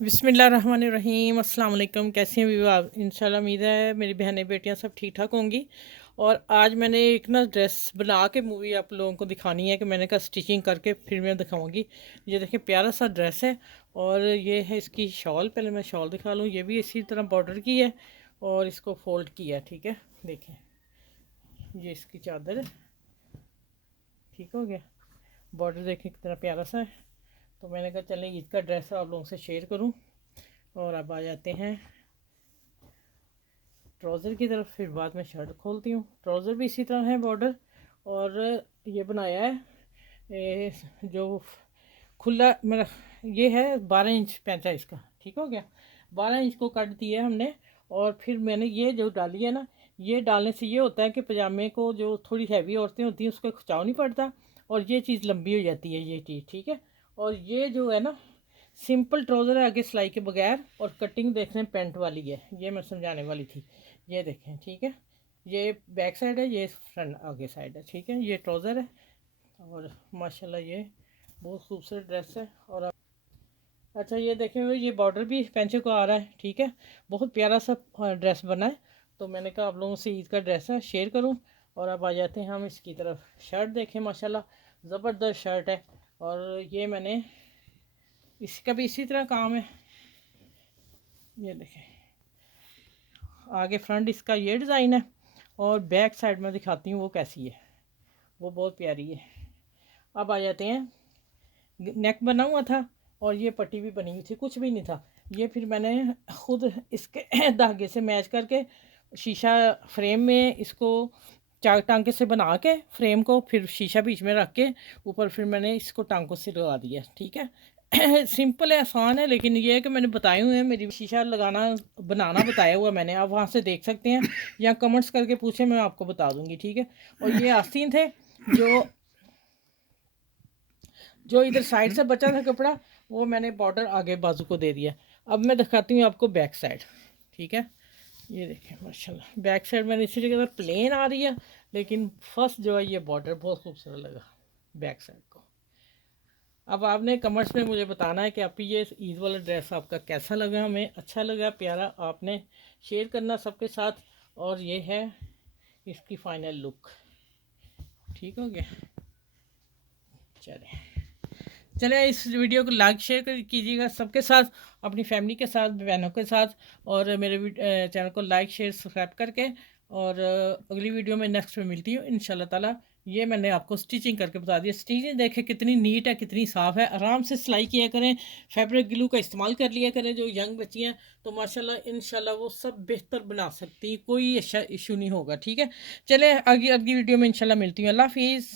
बिस्मिल्लाहिर्रहमानिर्रहीम अस्सलाम वालेकुम। कैसी हैं विवा? इंशाल्लाह उम्मीद है मेरी बहनें बेटियां सब ठीक ठाक होंगी। और आज मैंने एक ना ड्रेस बना के मूवी आप लोगों को दिखानी है कि मैंने कहा स्टिचिंग करके फिर मैं दिखाऊंगी। ये देखिए प्यारा सा ड्रेस है और ये है इसकी शॉल। पहले मैं शॉल दिखा लूँ। ये भी इसी तरह बॉर्डर की है और इसको फोल्ड किया है। ठीक है, देखें ये इसकी चादर है। ठीक हो गया। बॉर्डर देखें कितना प्यारा सा है। तो मैंने कहा चलें ईद का ड्रेस आप लोगों से शेयर करूँ। और अब आ जाते हैं ट्राउज़र की तरफ। फिर बाद में शर्ट खोलती हूँ। ट्राउज़र भी इसी तरह है बॉर्डर। और ये बनाया है जो खुला मेरा ये है 12 इंच पैंचा इसका। ठीक हो गया। 12 इंच को काट दिया है हमने। और फिर मैंने ये जो डाली है ना, ये डालने से ये होता है कि पजामे को जो थोड़ी हैवी औरतें होती हैं उसको खिंचाव नहीं पड़ता और ये चीज़ लंबी हो जाती है ये चीज़। ठीक है। और ये जो है ना सिंपल ट्राउज़र है आगे सिलाई के बगैर। और कटिंग देख रहे हैं पेंट वाली है। ये मैं समझाने वाली थी। ये देखें। ठीक है। ये बैक साइड है, ये फ्रंट आगे साइड है। ठीक है। ये ट्राउज़र है और माशाल्लाह ये बहुत खूबसूरत ड्रेस है। और अच्छा ये देखें ये बॉर्डर भी पेंचे को आ रहा है। ठीक है। बहुत प्यारा सा ड्रेस बना है। तो मैंने कहा आप लोगों से ईद का ड्रेस है शेयर करूं। और अब आ जाते हैं हम इसकी तरफ। शर्ट देखें माशाल्लाह ज़बरदस्त शर्ट है। और ये मैंने इसका भी इसी तरह काम है। ये देखें आगे फ्रंट इसका ये डिज़ाइन है और बैक साइड में दिखाती हूँ वो कैसी है। वो बहुत प्यारी है। अब आ जाते हैं नेक बना हुआ था और ये पट्टी भी बनी हुई थी, कुछ भी नहीं था। ये फिर मैंने खुद इसके धागे से मैच करके शीशा फ्रेम में इसको चार टांके से बना के फ्रेम को फिर शीशा बीच में रख के ऊपर फिर मैंने इसको टांकों से लगा दिया। ठीक है। सिंपल है, आसान है, लेकिन ये है कि मैंने बताए हुए हैं मेरी शीशा लगाना बनाना बताया हुआ मैंने। आप वहाँ से देख सकते हैं या कमेंट्स करके पूछे मैं आपको बता दूंगी। ठीक है। और ये आस्तीन थे जो जो इधर साइड से बचा था कपड़ा वो मैंने बॉर्डर आगे बाजू को दे दिया। अब मैं दिखाती हूँ आपको बैक साइड। ठीक है। ये देखें माशाल्लाह बैक साइड मैंने इसी जगह प्लेन आ रही है, लेकिन फर्स्ट जो है ये बॉर्डर बहुत खूबसूरत लगा बैक साइड को। अब आपने कमेंट्स में मुझे बताना है कि आप ये ईद वाला ड्रेस आपका कैसा लगा। हमें अच्छा लगा, प्यारा, आपने शेयर करना सबके साथ। और ये है इसकी फाइनल लुक। ठीक हो गया। चले चले इस वीडियो को लाइक शेयर कीजिएगा सबके साथ, अपनी फैमिली के साथ, बहनों के साथ। और मेरे चैनल को लाइक शेयर सब्सक्राइब करके। और अगली वीडियो में नेक्स्ट में मिलती हूँ इंशाल्लाह ताला। ये मैंने आपको स्टिचिंग करके बता दिया। स्टिचिंग देखें कितनी नीट है, कितनी साफ़ है। आराम से सिलाई किया करें, फैब्रिक ग्लू का इस्तेमाल कर लिया करें। जो यंग बच्ची हैं तो माशाल्लाह इंशाल्लाह वो सब बेहतर बना सकती हैं, कोई अच्छा इशू नहीं होगा। ठीक है। चले अगली अगली वीडियो में इंशाल्लाह मिलती हूँ। अल्लाह हाफिज़।